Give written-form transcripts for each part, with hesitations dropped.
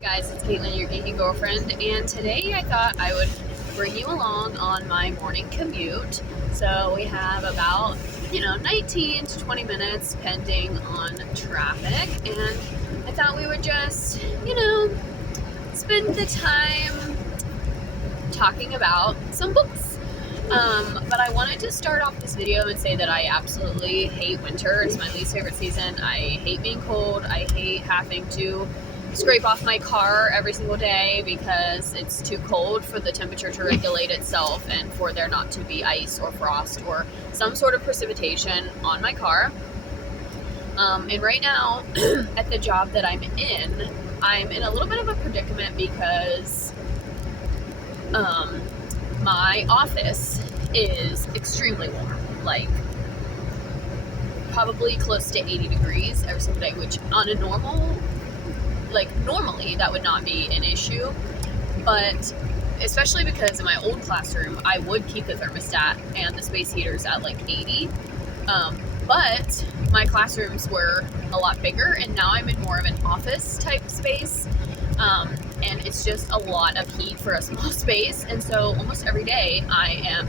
Guys, it's Caitlin, your geeky girlfriend, and today I thought I would bring you along on my morning commute. So we have about, 19 to 20 minutes depending on traffic, and I thought we would just, spend the time talking about some books. But I wanted to start off this video and say that I absolutely hate winter. It's my least favorite season. I hate being cold. I hate having to scrape off my car every single day because it's too cold for the temperature to regulate itself and for there not to be ice or frost or some sort of precipitation on my car. And right now, at the job that I'm in a little bit of a predicament because my office is extremely warm, like probably close to 80 degrees every single day, which on a normally that would not be an issue, but especially because in my old classroom I would keep the thermostat and the space heaters at like 80, but my classrooms were a lot bigger and now I'm in more of an office type space, and it's just a lot of heat for a small space, and so almost every day I am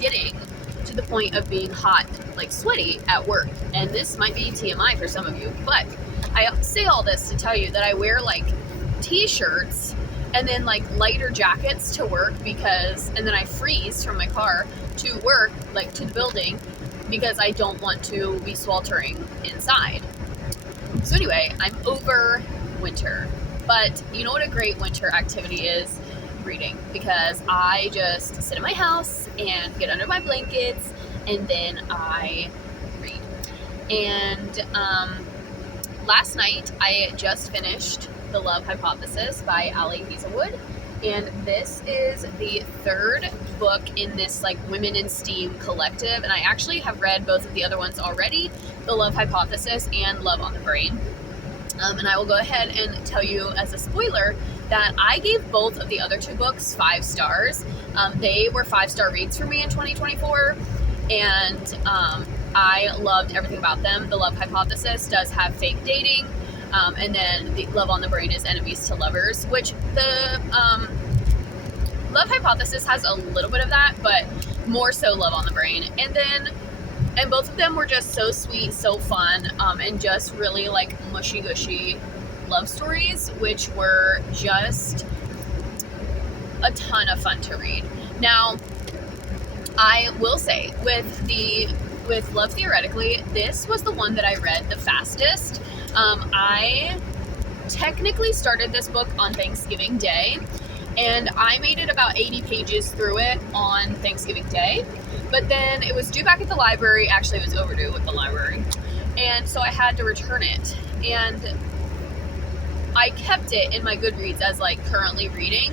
getting to the point of being hot, like sweaty at work. And this might be TMI for some of you, but I say all this to tell you that I wear like t-shirts and then like lighter jackets to work and then I freeze from my car to work, like to the building, because I don't want to be sweltering inside. So anyway, I'm over winter, but you know what a great winter activity is? Reading, because I just sit in my house and get under my blankets and then I read. And last night I just finished The Love Hypothesis by Ali Hazelwood, and this is the third book in this like Women in STEAM collective, and I actually have read both of the other ones already, The Love Hypothesis and Love on the Brain. And I will go ahead and tell you as a spoiler that I gave both of the other two books 5 stars. They were 5-star reads for me in 2024, and I loved everything about them. The Love Hypothesis does have fake dating, and then the Love on the Brain is enemies to lovers, which the Love Hypothesis has a little bit of that, but more so Love on the Brain. And both of them were just so sweet, so fun, and just really like mushy-gushy love stories, which were just a ton of fun to read. Now, I will say, with Love Theoretically, this was the one that I read the fastest. I technically started this book on Thanksgiving Day, and I made it about 80 pages through it on Thanksgiving Day. But then it was due back at the library. Actually, it was overdue with the library. And so I had to return it. And I kept it in my Goodreads as like currently reading.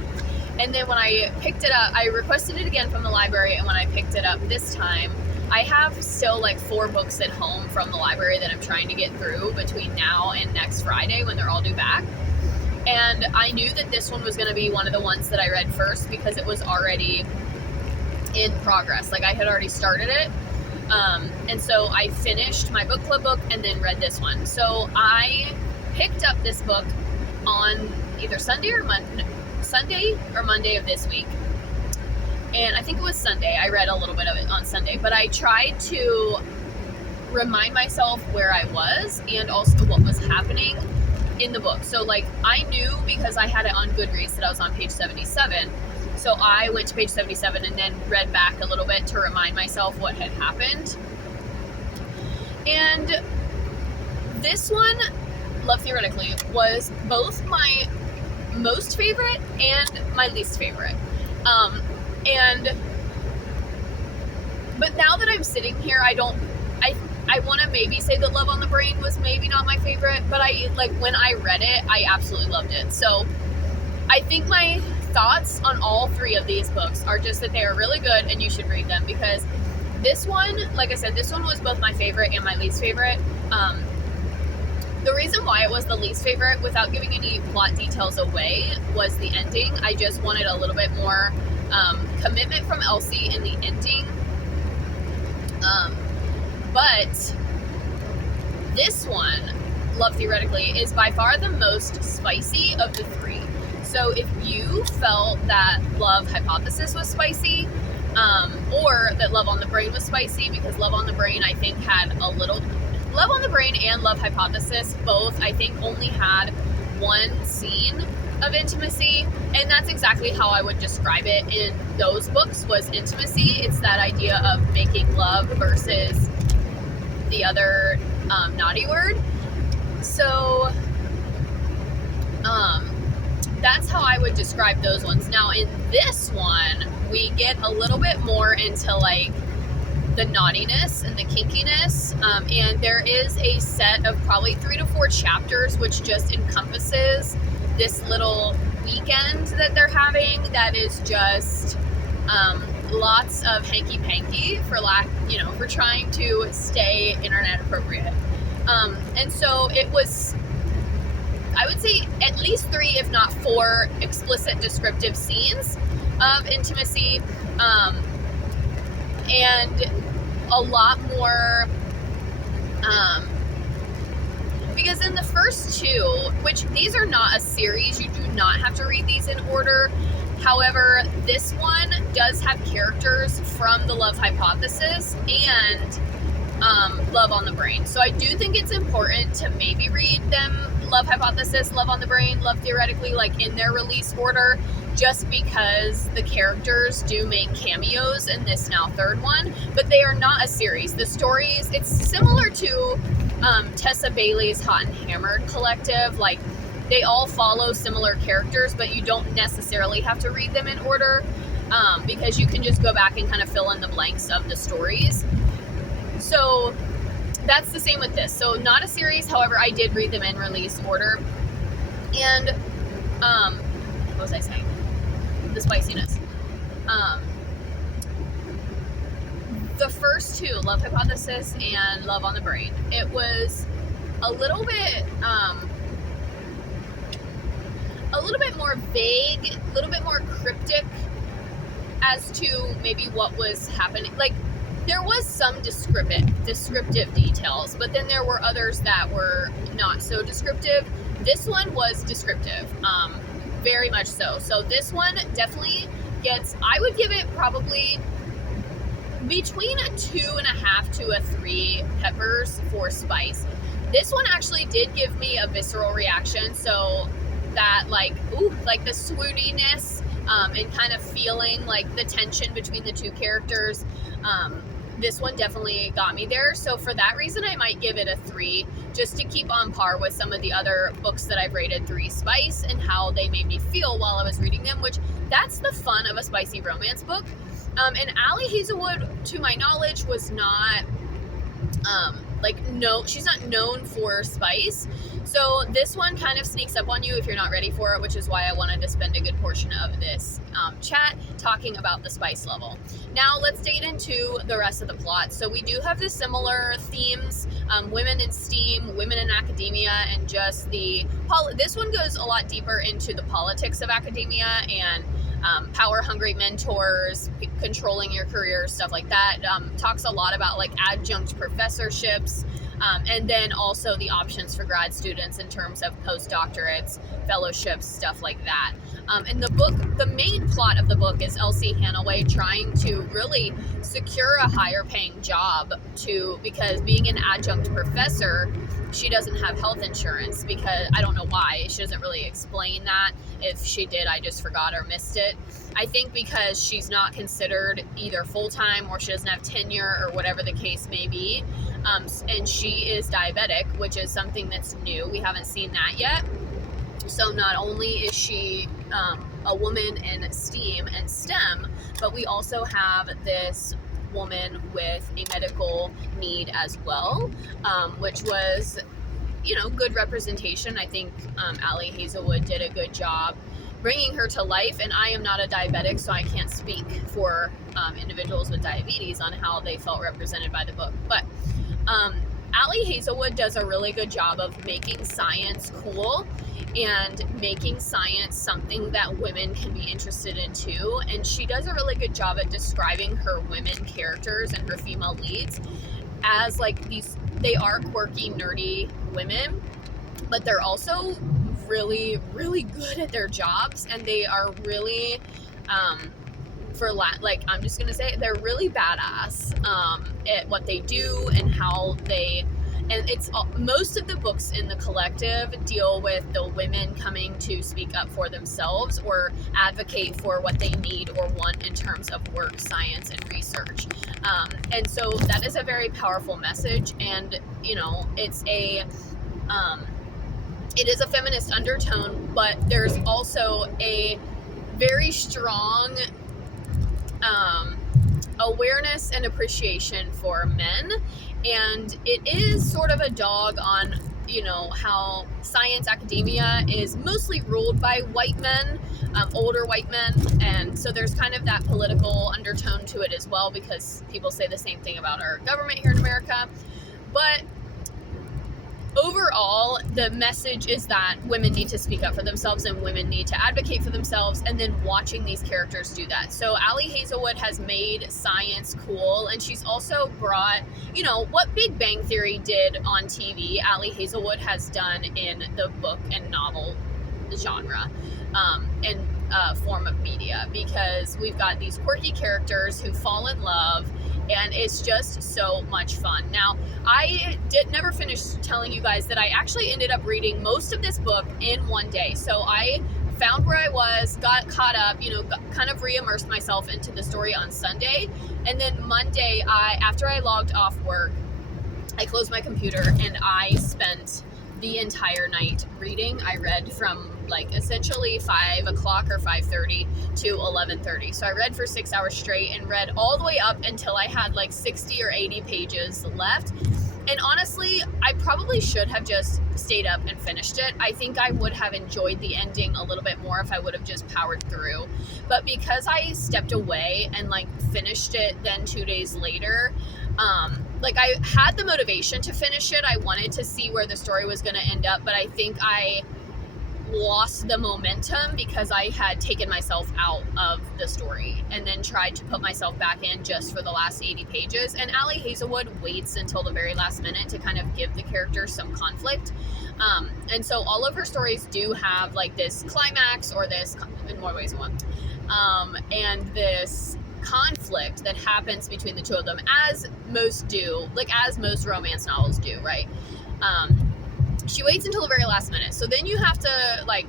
And then when I picked it up, I requested it again from the library. And when I picked it up this time, I have still like 4 books at home from the library that I'm trying to get through between now and next Friday when they're all due back. And I knew that this one was going to be one of the ones that I read first because it was already in progress. Like I had already started it. And so I finished my book club book and then read this one. So I picked up this book on either Sunday or Monday of this week. And I think it was Sunday. I read a little bit of it on Sunday, but I tried to remind myself where I was and also what was happening in the book. So like I knew because I had it on Goodreads that I was on page 77. So I went to page 77 and then read back a little bit to remind myself what had happened. And this one, Love Theoretically, was both my most favorite and my least favorite. But now that I'm sitting here, I want to maybe say that Love on the Brain was maybe not my favorite, but when I read it, I absolutely loved it. So I think my thoughts on all 3 of these books are just that they are really good and you should read them, because this one, like I said, this one was both my favorite and my least favorite. The reason why it was the least favorite, without giving any plot details away, was the ending. I just wanted a little bit more commitment from Elsie in the ending. But this one Love Theoretically is by far the most spicy of the three. So if you felt that Love Hypothesis was spicy, or that Love on the Brain was spicy, because Love on the Brain I think had a little, Love on the Brain and Love Hypothesis both I think only had one scene of intimacy, and that's exactly how I would describe it in those books, was intimacy. It's that idea of making love versus the other naughty word. So that's how I would describe those ones. Now in this one, we get a little bit more into like the naughtiness and the kinkiness, and there is a set of probably 3 to 4 chapters which just encompasses this little weekend that they're having that is just lots of hanky-panky for trying to stay internet appropriate. And so it was, I would say, at least 3, if not 4, explicit descriptive scenes of intimacy, and a lot more, because in the first 2, which these are not a series, you do not have to read these in order. However, this one does have characters from the Love Hypothesis and Love on the Brain. So I do think it's important to maybe read them, Love Hypothesis, Love on the Brain, Love Theoretically, like in their release order, just because the characters do make cameos in this now 3rd one, but they are not a series. The stories, it's similar to Tessa Bailey's Hot and Hammered collective. Like, they all follow similar characters, but you don't necessarily have to read them in order, because you can just go back and kind of fill in the blanks of the stories. So that's the same with this. So not a series, however, I did read them in release order. And what was I saying? The spiciness. The first 2, Love Hypothesis and Love on the Brain, it was a little bit more vague, a little bit more cryptic as to maybe what was happening. Like, there was some descriptive details, but then there were others that were not so descriptive. This one was descriptive, very much so. So this one definitely gets, I would give it probably between a 2.5 to a 3 peppers for spice. This one actually did give me a visceral reaction, so that like the swooniness, and kind of feeling like the tension between the 2 characters. This one definitely got me there. So for that reason, I might give it a 3, just to keep on par with some of the other books that I've rated 3 spice and how they made me feel while I was reading them, which that's the fun of a spicy romance book. And Ali Hazelwood, to my knowledge, was not, she's not known for spice. So this one kind of sneaks up on you if you're not ready for it, which is why I wanted to spend a good portion of this chat talking about the spice level. Now let's dig into the rest of the plot. So we do have the similar themes, women in STEAM, women in academia, and just this one goes a lot deeper into the politics of academia and power-hungry mentors, controlling your career, stuff like that. Talks a lot about like adjunct professorships, and then also the options for grad students in terms of postdoctorates, fellowships, stuff like that. And the main plot of the book is Elsie Hanaway trying to really secure a higher paying job because being an adjunct professor, she doesn't have health insurance, because I don't know why. She doesn't really explain that. If she did, I just forgot or missed it. I think because she's not considered either full-time or she doesn't have tenure or whatever the case may be. And she is diabetic, which is something that's new. We haven't seen that yet. So not only is she a woman in STEAM and STEM, but we also have this woman with a medical need as well, which was, good representation. I think Ali Hazelwood did a good job bringing her to life, and I am not a diabetic, so I can't speak for individuals with diabetes on how they felt represented by the book. But Ali Hazelwood does a really good job of making science cool and making science something that women can be interested in too. And she does a really good job at describing her women characters and her female leads as like they are quirky, nerdy women, but they're also really, really good at their jobs, and they are really, I'm just gonna say they're really badass at what they do and how they. And it's most of the books in the collective deal with the women coming to speak up for themselves or advocate for what they need or want in terms of work, science, and research. And so that is a very powerful message. And it is a feminist undertone, but there's also a very strong awareness and appreciation for men, and it is sort of a dog on how science academia is mostly ruled by white men, older white men, and so there's kind of that political undertone to it as well, because people say the same thing about our government here in America. But overall, the message is that women need to speak up for themselves and women need to advocate for themselves, and then watching these characters do that. So Ali Hazelwood has made science cool, and she's also brought, what Big Bang Theory did on TV, Ali Hazelwood has done in the book and novel genre and form of media, because we've got these quirky characters who fall in love, and it's just so much fun. Now, I never finished telling you guys that I actually ended up reading most of this book in one day. So I found where I was, got caught up, kind of re-immersed myself into the story on Sunday. And then Monday, after I logged off work, I closed my computer and I spent the entire night reading. I read from essentially 5 o'clock or 5:30 to 11:30. So I read for 6 hours straight and read all the way up until I had 60 or 80 pages left. And honestly, I probably should have just stayed up and finished it. I think I would have enjoyed the ending a little bit more if I would have just powered through. But because I stepped away and finished it then 2 days later, I had the motivation to finish it. I wanted to see where the story was going to end up, but I think I lost the momentum because I had taken myself out of the story and then tried to put myself back in just for the last 80 pages. And Ali Hazelwood waits until the very last minute to kind of give the characters some conflict. And so all of her stories do have this climax, or this, in more ways than one, and this conflict that happens between the two of them, as most do, as most romance novels do, right? She waits until the very last minute. So then you have to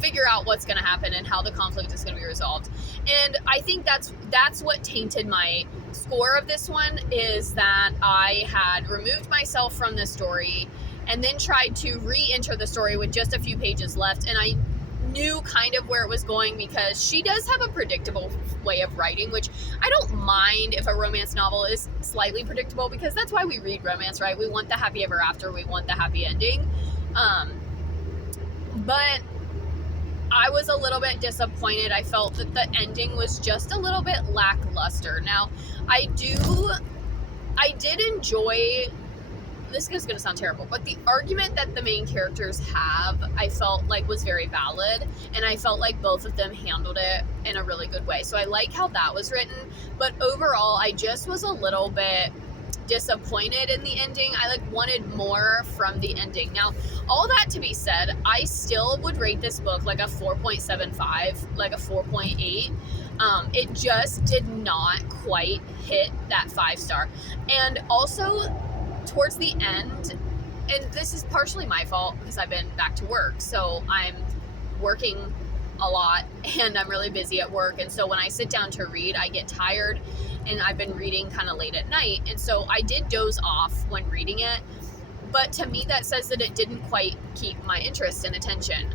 figure out what's going to happen and how the conflict is going to be resolved. And I think that's what tainted my score of this one, is that I had removed myself from the story and then tried to re-enter the story with just a few pages left. And I knew kind of where it was going, because she does have a predictable way of writing, which I don't mind if a romance novel is slightly predictable, because that's why we read romance, right? We want the happy ever after, we want the happy ending. But I was a little bit disappointed. I felt that the ending was just a little bit lackluster. Now, I did enjoy, this is going to sound terrible, but the argument that the main characters have, I felt was very valid, and I felt like both of them handled it in a really good way. So I like how that was written, but overall, I just was a little bit disappointed in the ending. I wanted more from the ending. Now, all that to be said, I still would rate this book a 4.75, a 4.8. It just did not quite hit that 5-star. And also, towards the end, and this is partially my fault because I've been back to work, so I'm working a lot and I'm really busy at work, and so when I sit down to read, I get tired, and I've been reading kind of late at night, and so I did doze off when reading it, but to me that says that it didn't quite keep my interest and attention.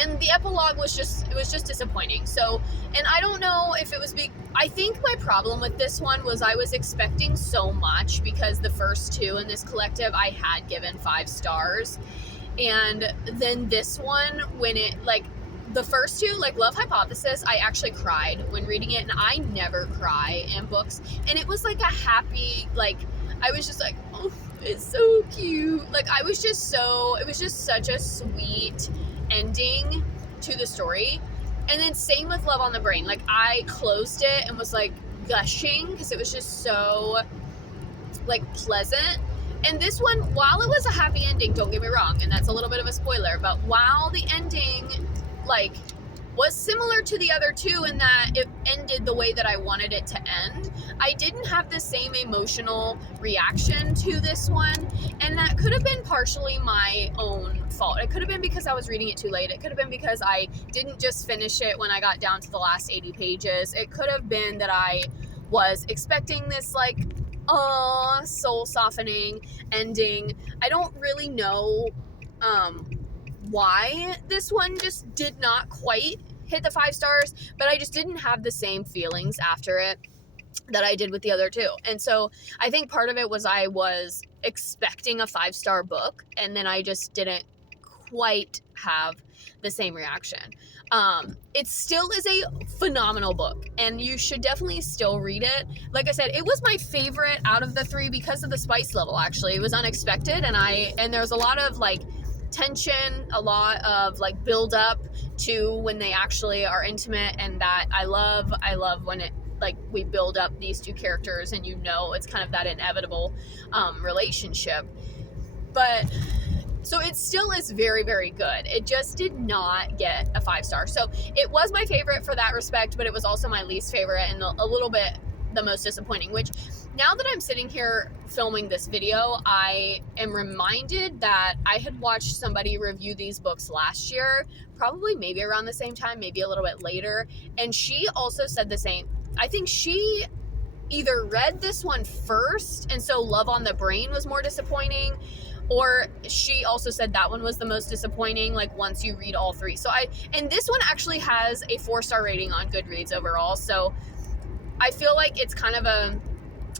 And the epilogue was just disappointing. So, and I don't know if it was I think my problem with this one was I was expecting so much, because the first two in this collective I had given 5 stars. And then this one, when it, the first two, Love Hypothesis, I actually cried when reading it, and I never cry in books. And it was a happy, I was just oh, it's so cute. It was just such a sweet ending to the story. And then same with Love on the Brain. I closed it and was gushing, because it was just so pleasant. And this one, while it was a happy ending, don't get me wrong, and that's a little bit of a spoiler, but while the ending, like, was similar to the other two in that it ended the way that I wanted it to end, I didn't have the same emotional reaction to this one, and that could have been partially my own fault. It could have been because I was reading it too late. It could have been because I didn't just finish it when I got down to the last 80 pages. It could have been that I was expecting this, like, soul-softening ending. I don't really know why this one just did not quite hit the 5 stars, but I just didn't have the same feelings after it that I did with the other two. And so I think part of it was I was expecting a 5-star book, and then I just didn't quite have the same reaction. It still is a phenomenal book, and you should definitely still read it. Like I said, it was my favorite out of the 3 because of the spice level. Actually, it was unexpected, and there's a lot of, like, tension, a lot of, like, build up to when they actually are intimate, and that I love when it, like, we build up these two characters and it's kind of that inevitable relationship. But so it still is very, very good. It just did not get a 5-star. So it was my favorite for that respect, but it was also my least favorite and a little bit the most disappointing, which now that I'm sitting here filming this video, I am reminded that I had watched somebody review these books last year, probably maybe around the same time, maybe a little bit later, and she also said the same. I think she either read this one first, and so Love on the Brain was more disappointing, or she also said that one was the most disappointing, like, once you read all 3. And this one actually has a 4-star rating on Goodreads overall, so I feel like it's kind of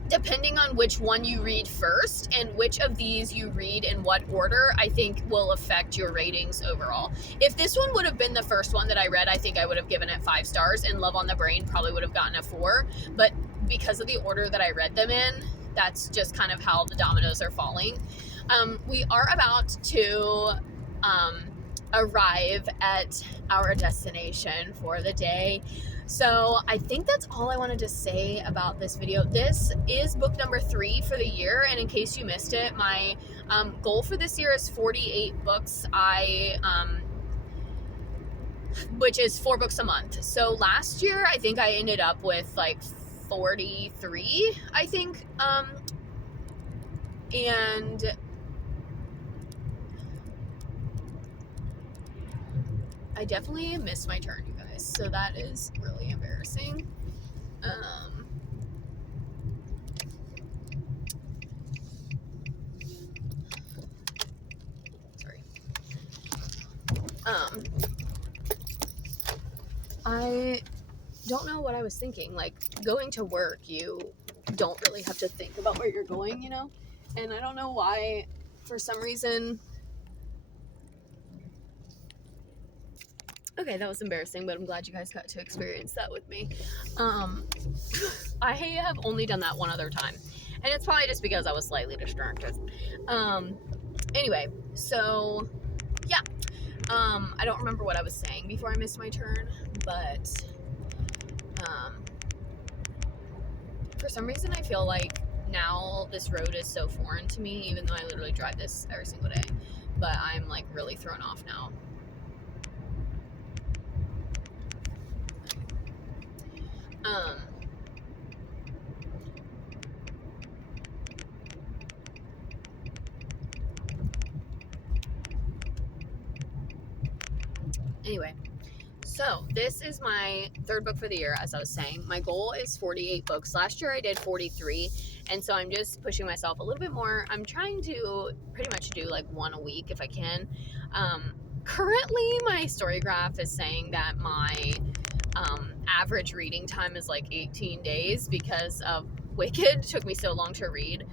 depending on which one you read first and which of these you read in what order, I think will affect your ratings overall. If this one would have been the first one that I read, I think I would have given it 5 stars, and Love on the Brain probably would have gotten a 4, but because of the order that I read them in, that's just kind of how the dominoes are falling. We are about to arrive at our destination for the day. So I think that's all I wanted to say about this video. This is book number 3 for the year, and in case you missed it, my goal for this year is 48 books. Which is 4 books a month. So last year, I think I ended up with like 43, I think, and I definitely missed my turn, you guys, so that is really embarrassing. Sorry. I don't know what I was thinking. Like, going to work, you don't really have to think about where you're going, and I don't know why, for some reason. Okay, that was embarrassing, but I'm glad you guys got to experience that with me. I have only done that one other time, and it's probably just because I was slightly distracted. Anyway, so yeah, I don't remember what I was saying before I missed my turn, but for some reason I feel like now this road is so foreign to me, even though I literally drive this every single day, but I'm like really thrown off now. Anyway, so this is my 3rd book for the year, as I was saying. My goal is 48 books. Last year I did 43, and so I'm just pushing myself a little bit more. I'm trying to pretty much do like 1 a week if I can. Currently my story graph is saying that my average reading time is like 18 days because of Wicked. Took me so long to read,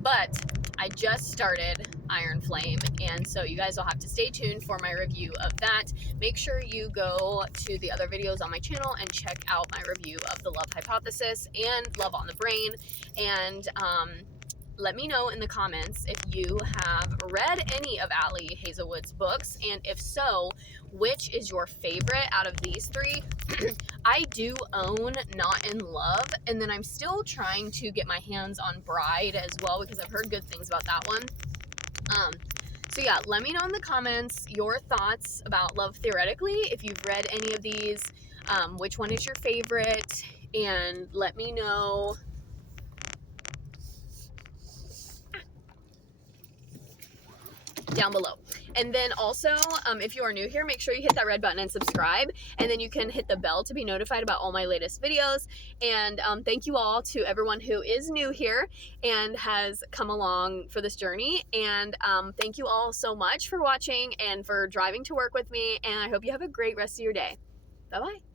but I just started Iron Flame, and so you guys will have to stay tuned for my review of that. Make sure you go to the other videos on my channel and check out my review of The Love Hypothesis and Love on the Brain, and let me know in the comments if you have read any of Ali Hazelwood's books, and if so, which is your favorite out of these three. I do own Not in Love, and then I'm still trying to get my hands on Bride as well, because I've heard good things about that one. So yeah, let me know in the comments your thoughts about Love Theoretically, if you've read any of these, which one is your favorite, and let me know down below. And then also, if you are new here, make sure you hit that red button and subscribe, and then you can hit the bell to be notified about all my latest videos. And thank you all to everyone who is new here and has come along for this journey. And thank you all so much for watching and for driving to work with me, and I hope you have a great rest of your day. Bye-bye.